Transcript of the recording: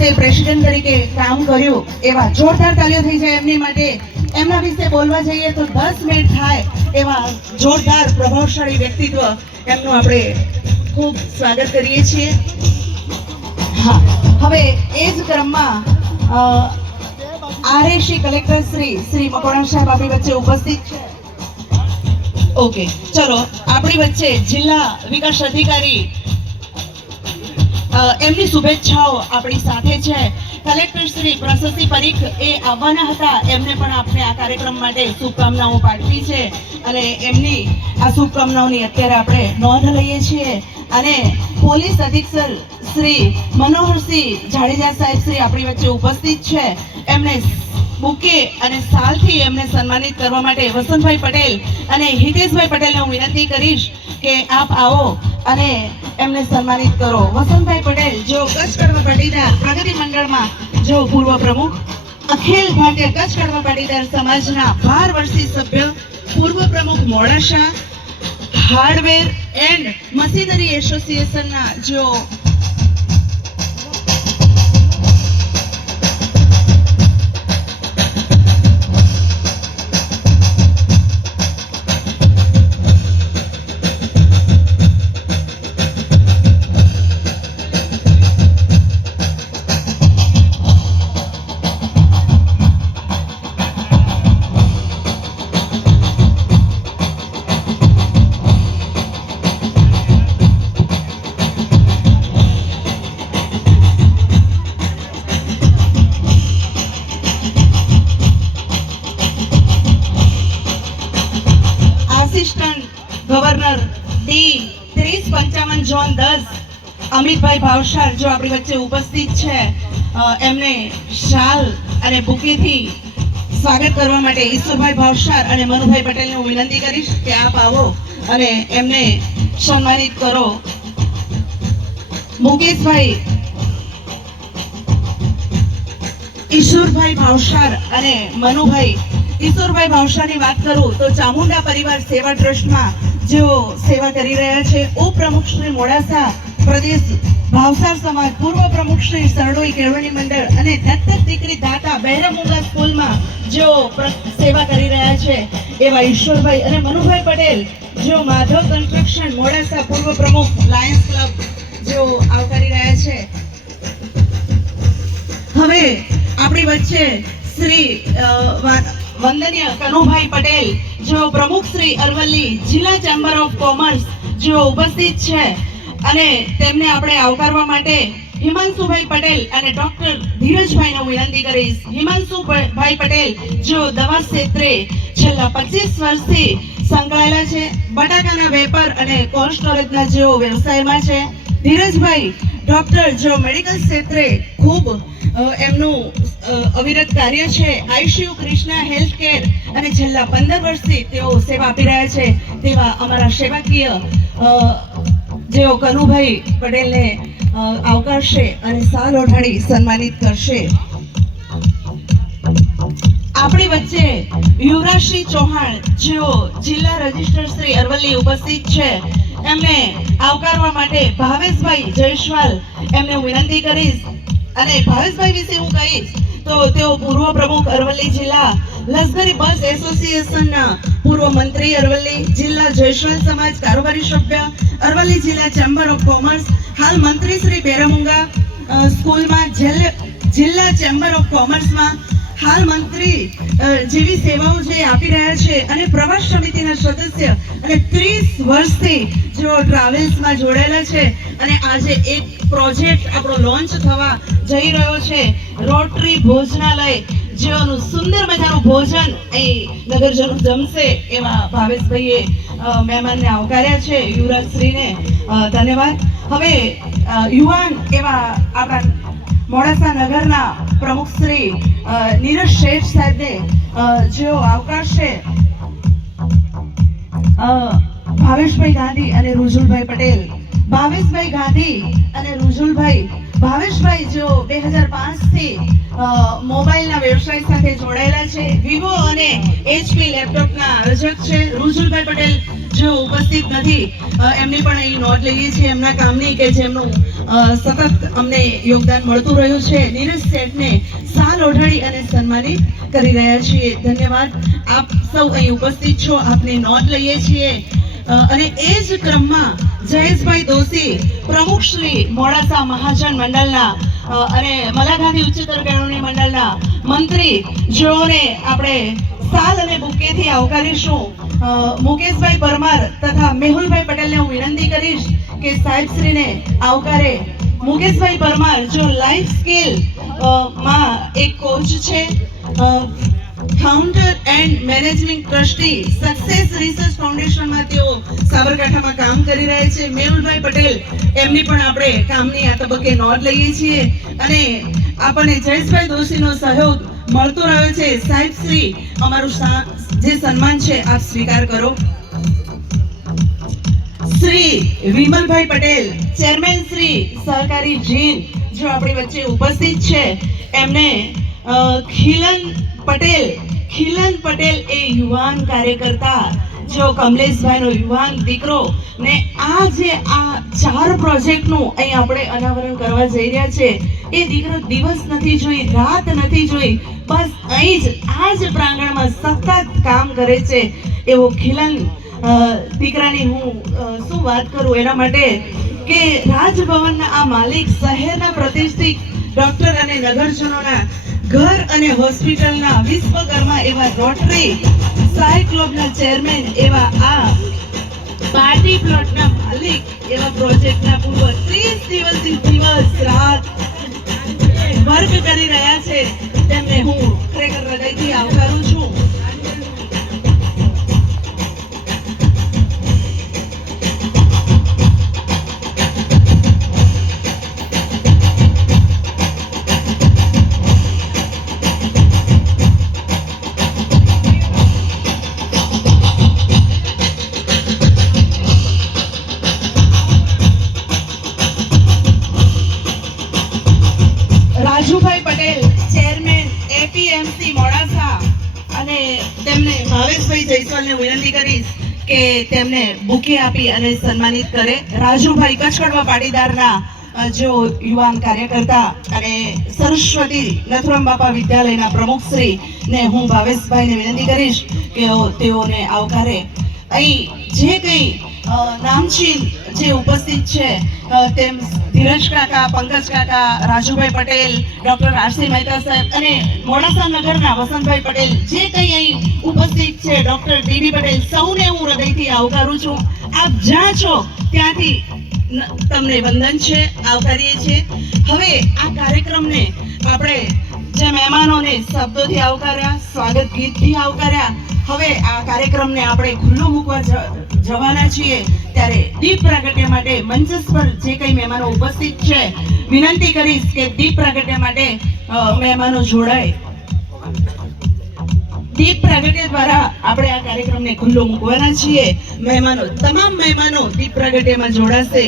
વખતે પ્રેસિડેન્ટ તરીકે કામ કર્યું, એવા જોરદાર તાલીઓ થઈ જાય એમની માટે. એમના વિશે બોલવા જઈએ તો દસ મિનિટ થાય એવા જોરદાર પ્રભાવશાળી વ્યક્તિત્વ એમનું આપણે ખૂબ સ્વાગત કરીએ છીએ. હા, હવે એ જ ક્રમમાં શ્રી કલેક્ટર શ્રી શ્રી મકવાણા સાહેબ આપણી વચ્ચે ઉપસ્થિત છે. ઓકે, ચલો, આપણી વચ્ચે જિલ્લા વિકાસ અધિકારી એમની શુભેચ્છાઓ આપણી સાથે છે. કલેક્ટર શ્રી પ્રશસ્તિ પરીખ એ આવવાના હતા. એમને પણ આપણે આ કાર્યક્રમ માટે શુભકામનાઓ પાઠવી છે. અને એમની આ શુભકામનાઓની અત્યારે આપણે નોંધ લઈએ છીએ. અને પોલીસ અધિક્ષક શ્રી મનોહરસિંહ જાડેજા સાહેબ શ્રી આપણી વચ્ચે ઉપસ્થિત છે. એમણે બુકે અને સાલથી એમને સન્માનિત કરવા માટે વસંતભાઈ પટેલ અને હિતેશભાઈ પટેલને હું વિનંતી કરીશ કે આપ આવો અને એમને સન્માનિત કરો. વસંતભાઈ પટેલ જો કચ્છ કડવા પાટીદાર પ્રગતિ મંડળમાં જો પૂર્વ પ્રમુખ, અખિલ ભારતીય કચ્છ કડવા પાટીદાર સમાજના બાર વર્ષીય સભ્ય, પૂર્વ પ્રમુખ મોડાસા, હાર્ડવેર એન્ડ મશીનરી એસોસિએશનના જો આસિસ્ટન્ટ ગવર્નર ડી ત્રીસ પંચાવન ઝોન દસ અમિતભાઈ ભાવસાર જો આપણી વચ્ચે ઉપસ્થિત છે એમને શાલ અને બુકેથી સ્વાગત કરવા માટે ઈશ્વરભાઈ ભાવસાર અને મનુભાઈ પટેલને હું વિનંતી કરીશ કે આપ આવો અને એમને સન્માનિત કરો. મુકેશભાઈ ઈશ્વરભાઈ ભાવસાર અને મનુભાઈ ઈશ્વરભાઈ ભાવસાની વાત કરું તો ચામુંડા પરિવાર સેવા ટ્રસ્ટમાં જેઓ સેવા કરી રહ્યા છે ઉપપ્રમુખ શ્રી મોડાસા પ્રદેશ ભાવસાર સમાજ પૂર્વ પ્રમુખ શ્રી સરડોઈ કેળવણી મંડળ અને દત્તક દીકરી દાતા બહેરામુંગા સ્કૂલમાં જેઓ સેવા કરી રહ્યા છે. એવા ઈશ્વરભાઈ અને મનુભાઈ પટેલ, જેઓ માધવ કન્સ્ટ્રક્શન મોડાસા પૂર્વ પ્રમુખ લાયન્સ ક્લબ જેઓ આવકારી રહ્યા છે. હવે આપણી વચ્ચે શ્રી વંદનીય કનુભાઈ પટેલ, જેઓ પ્રમુખ શ્રી અરવલ્લી જિલ્લા ચેમ્બર ઓફ કોમર્સ જેઓ ઉપસ્થિત છે. અને તેમને આપણે આવકારવા માટે હિમાંશુભાઈ પટેલ અને ડોક્ટર ધીરજભાઈનો વિનંતી કરીશ. હિમાંશુભાઈ પટેલ, જેઓ દવા ક્ષેત્રે છેલ્લા પચીસ વર્ષથી સંકળાયેલા છે, બટાકાના વેપાર અને કોલ્ડ સ્ટોરેજના જેઓ વ્યવસાયમાં છે. ધીરજભાઈ, ડોક્ટર જો મેડિકલ ક્ષેત્રે ખૂબ એમનું અવિરત કાર્ય છે. આયુષ્યુ કૃષ્ણા હેલ્થ કેર અને છેલ્લા પંદર વર્ષથી તેઓ સેવા આપી રહ્યા છે. તેવા અમારા સેવાકીય જેઓ કનુભાઈ પટેલને આવકારશે અને સાલ ઓઢાડી સન્માનિત કરશે. આપણી વચ્ચે યુવરાજસિંહ ચૌહાણ, જેઓ જિલ્લા રજિસ્ટર શ્રી અરવલ્લી ઉપસ્થિત છે, એમને આવકારવા માટે ભાવેશભાઈ જયસ્વાલ એમને વિનંતી કરીશ. અને ભાવેશભાઈ વિશે હું કહીશ તો તેઓ પૂર્વ પ્રમુખ અરવલ્લી જિલ્લા લશ્કરી બસ એસોસિએશનના પૂર્વ મંત્રી અરવલ્લી જિલ્લા જયશ્વાલ સમાજ કારોબારી સભ્ય, અરવલ્લી જિલ્લા ચેમ્બર ઓફ કોમર્સ, હાલ મંત્રી શ્રી બેરામુંગા સ્કૂલમાં જિલ્લા ચેમ્બર ઓફ કોમર્સમાં હાલ મંત્રી જેવી સેવાઓ જે આપી રહ્યા છે અને પ્રવાસ સમિતિના સદસ્ય અને ત્રીસ વર્ષથી જેઓ ટ્રાવેલ્સમાં જોડાયેલા છે અને આજે એક પ્રોજેક્ટ આપણો લોન્ચ થવા જઈ રહ્યો છે. રોટરી ભોજનાલય જેઓનું સુંદર મજાનું ભોજન અહીં નગરજનો જમશે એવા ભાવેશભાઈએ મહેમાનને આવકાર્યા છે, યુવરાજશ્રીને. ધન્યવાદ. હવે યુવાન એવા આપણા મોડાસા નગરના પ્રમુખ શ્રી નીરજ શેઠ સાહેબને જેઓ આવકારશે ભાવેશભાઈ ગાંધી અને રુજુલભાઈ પટેલ. ભાવેશભાઈ ગાંધી અને રુજુલભાઈ. ભાવેશભાઈ જો બે હજાર પાંચથી મોબાઈલના વ્યવસાય સાથે જોડાયેલા છે, વિવો અને એચપી લેપટોપના રજક છે. રુજુલભાઈ પટેલ જો ઉપસ્થિત નથી એમની પણ અહીં નોંધ લઈએ છીએ. એમના કામની કે જેમનું સતત અમને યોગદાન મળતું રહ્યું છે. નીરજ શેઠને સાલ ઓઢાડી અને સન્માનિત કરી રહ્યા છીએ. ધન્યવાદ. આપ સૌ અહીં ઉપસ્થિત છો. આપની નોંધ લઈએ છીએ. અને એ જ ક્રમમાં જયેશભાઈ દોશી, પ્રમુખ શ્રી મોડાસા મહાજન મંડળના અને મલાગાંધી ઉચ્ચતર કેળવણી મંડળના મંત્રી, જેઓને આપણે સાલ અને બુકેથી આવકારીશું. મુકેશભાઈ પરમાર તથા મેહુલભાઈ પટેલને હું વિનંતી કરીશ કે સાહેબશ્રીને આવકારે. મુકેશભાઈ પરમાર, જો લાઈફ સ્કિલમાં એક કોચ છે founder and management trustee success research ફાઉન્ડેશનમાં તેઓ સાબરકાંઠામાં કામ કરી રહ્યા છે. મેહુલભાઈ પટેલ, એમની પણ આપણે કામની આ તબક્કે નોંધ લઈએ છીએ. અને આપણને જયેશભાઈ દોશીનો સહયોગ મળતો રહ્યો છે. સાહેબ શ્રી, અમારું જે સન્માન છે, આપ સ્વીકાર કરો. શ્રી વિમલભાઈ પટેલ, ચેરમેન શ્રી સહકારી જીન, જો આપણી વચ્ચે ઉપસ્થિત છે. એમને ખીલન પટેલ ખીલન પટેલ એ યુવાન કાર્યકર્તા. જો કમલેશભાઈનો યુવાન દીકરો ને આ જે આ ચાર પ્રોજેક્ટનું અહીં આપણે અનાવરણ કરવા જઈ રહ્યા છે. એ દીકરો દિવસ નથી જોઈ, રાત નથી જોઈ, બસ અહીં જ, આ જ પ્રાંગણમાં સતત કામ કરે છે. એવો ખિલન દીકરાની હું શું વાત કરું એના માટે કે રાજભવનના આ માલિક શહેરના પ્રતિષ્ઠિત ડોક્ટર અને નગરજનોના ઘર અને હોસ્પિટલના વિશ્વકર્મા એવા રોટરી સાયક્લોબના ચેરમેન એવા આ પાર્ટી પ્લોટના માલિક એવા પ્રોજેક્ટના પૂર્વ ત્રીસ દિવસથી દિવસ રાત વર્ક કરી રહ્યા છે. તેમને હું ખરેખર હૃદયથી આવકારું છું. તેમને બુકે આપી અને સન્માનિત કરે. રાજુભાઈ કચ્છકડવા પાટીદારના જો યુવાન કાર્યકર્તા અને સરસ્વતી નથુરામ બાપા વિદ્યાલયના પ્રમુખ શ્રી ને હું ભાવેશભાઈને વિનંતી કરીશ કે તેઓને આવકારે. અહીં જે કંઈ નામચીન જે ઉપસ્થિત છે તેમ ધીરજ કાકા, પંકજ કાકા, રાજુભાઈ પટેલ, ડોક્ટર આરસી મહેતા સાહેબ અને મોડાસા નગરના વસંતભાઈ પટેલ જે કંઈ અહીં ઉપસ્થિત છે, ડોક્ટર ડીબી પટેલ, સૌને હું હૃદયથી આવકારું છું. આપ જ્યાં છો, ત્યાંથી તમને વંદન છે, આવકારીએ છીએ. હવે આ કાર્યક્રમને આપણે જે મહેમાનોને શબ્દોથી આવકાર્યા, સ્વાગત ગીતથી આવકાર્યા, હવે આ કાર્યક્રમને આપણે ખુલ્લો મૂકવા જવાના છીએ ત્યારે દીપ પ્રાગટ્ય માટે મંચસ પર જે કઈ મહેમાનો ઉપસ્થિત છે, વિનંતી કરીશ કે દીપ પ્રાગટ્ય માટે મહેમાનો જોડાય. દીપ પ્રાગટ્ય દ્વારા આપણે આ કાર્યક્રમને ખુલ્લો મૂકવાના છીએ. મહેમાનો, તમામ મહેમાનો દીપ પ્રાગટ્યમાં જોડાશે.